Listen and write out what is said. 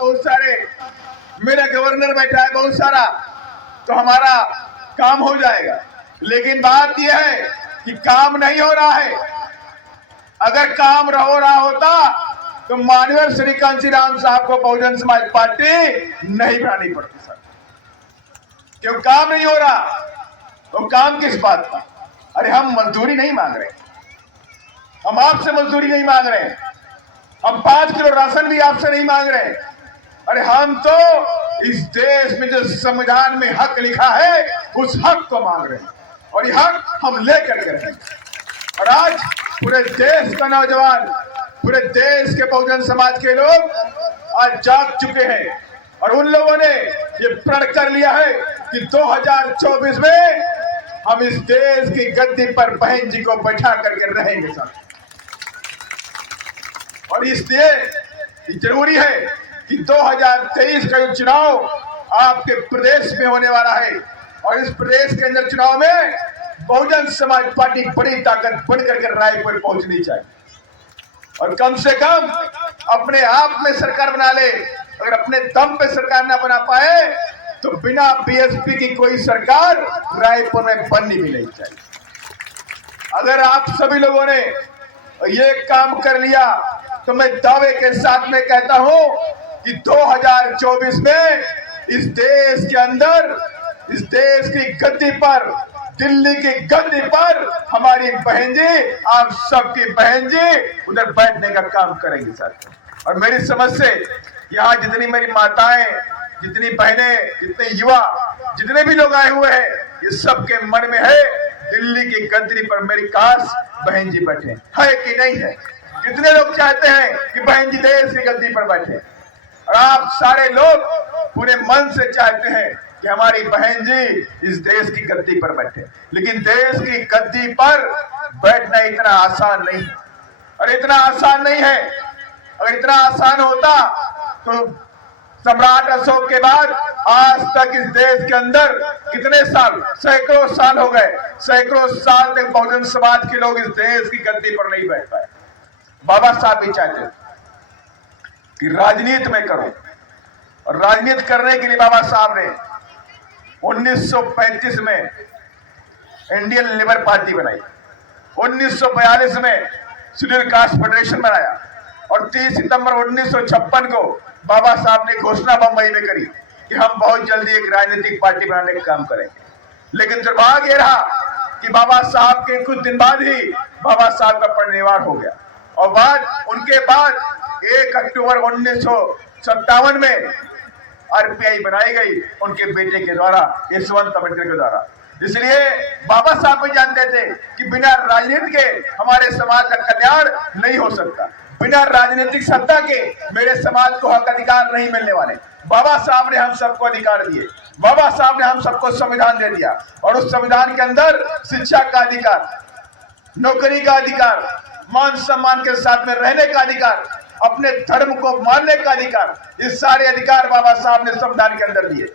बहुत सारे, मेरा गवर्नर बैठा है बहुत सारा, तो हमारा काम हो जाएगा। लेकिन बात यह है कि काम नहीं हो रहा है। अगर काम हो रहा होता तो माननीय श्री कांशीराम साहब को बहुजन समाज पार्टी नहीं बनानी पड़ती सर। क्यों काम नहीं हो रहा? तो काम किस बात का? अरे हम मजदूरी नहीं मांग रहे, हम आपसे मजदूरी नहीं मांग रहे, हम 5 किलो राशन भी आपसे नहीं मांग रहे। अरे हम तो इस देश में जो संविधान में हक लिखा है उस हक को मांग रहे हैं, और ये हक हम लेकर के रहेंगे। और आज पूरे देश का नौजवान, पूरे देश के बहुजन समाज के लोग आज जाग चुके हैं, और उन लोगों ने ये प्रण कर लिया है कि 2024 में हम इस देश की गद्दी पर बहन जी को बैठा करके रहेंगे साथ। और इसलिए जरूरी है कि 2023 का जो चुनाव आपके प्रदेश में होने वाला है, और इस प्रदेश के अंदर चुनाव में बहुजन समाज पार्टी बड़ी ताकत बनकर के रायपुर पहुंचनी चाहिए, और कम से कम अपने आप में सरकार बना ले। अगर अपने दम पे सरकार ना बना पाए तो बिना बीएसपी की कोई सरकार रायपुर में बननी भी नहीं चाहिए। अगर आप सभी लोगों ने ये काम कर लिया तो मैं दावे के साथ में कहता हूं कि 2024 में इस देश के अंदर, इस देश की गद्दी पर, दिल्ली की गद्दी पर हमारी बहन जी, आप सबकी बहन जी उधर बैठने का काम करेंगे साथ। और मेरी समझ से यहाँ जितनी मेरी माताएं, जितनी बहनें, जितने युवा, जितने भी लोग आए हुए हैं, ये सबके मन में है दिल्ली की गद्दी पर मेरी काश बहन जी बैठे, है कि नहीं है? कितने लोग चाहते हैं कि बहन जी देश की गद्दी पर बैठे? और आप सारे लोग पूरे मन से चाहते हैं कि हमारी बहन जी इस देश की गद्दी पर बैठे। लेकिन देश की गद्दी पर बैठना इतना आसान नहीं है, और इतना आसान नहीं है। अगर इतना आसान होता तो सम्राट अशोक के बाद आज तक इस देश के अंदर कितने साल, सैकड़ों साल हो गए, सैकड़ों साल तक बहुजन समाज के लोग इस देश की गद्दी पर नहीं बैठ पाए। बाबा साहब भी चाहते कि राजनीति में करो, और राजनीति करने के लिए बाबा साहब ने 1935 में इंडियन लेबर पार्टी बनाई, 1942 में शेड्यूल कास्ट फेडरेशन बनाया, और 30 सितंबर 1956 को बाबा साहब ने घोषणा बंबई में करी कि हम बहुत जल्दी एक राजनीतिक पार्टी बनाने का काम करेंगे। लेकिन दुर्भाग्य रहा कि बाबा साहब के कुछ दिन बाद ही बाबा साहब का परिनिर्वाण हो गया, और उनके बाद 1 अक्टूबर 1957 में आरपीआई बनाई गई उनके बेटे के द्वारा, यशवंत अम्बेडकर के द्वारा। इसलिए बाबा साहब भी जानते थे कि बिना राजनीति के हमारे समाज का कल्याण नहीं हो सकता, बिना राजनीतिक सत्ता के मेरे समाज को हक अधिकार नहीं मिलने वाले। बाबा साहब ने हम सबको अधिकार दिए, बाबा साहब ने हम सबको संविधान दे दिया, और उस संविधान के अंदर शिक्षा का अधिकार, नौकरी का अधिकार, मान सम्मान के साथ में रहने का अधिकार, अपने धर्म को मानने का अधिकार, ये सारे अधिकार बाबा साहब ने संविधान के अंदर दिए।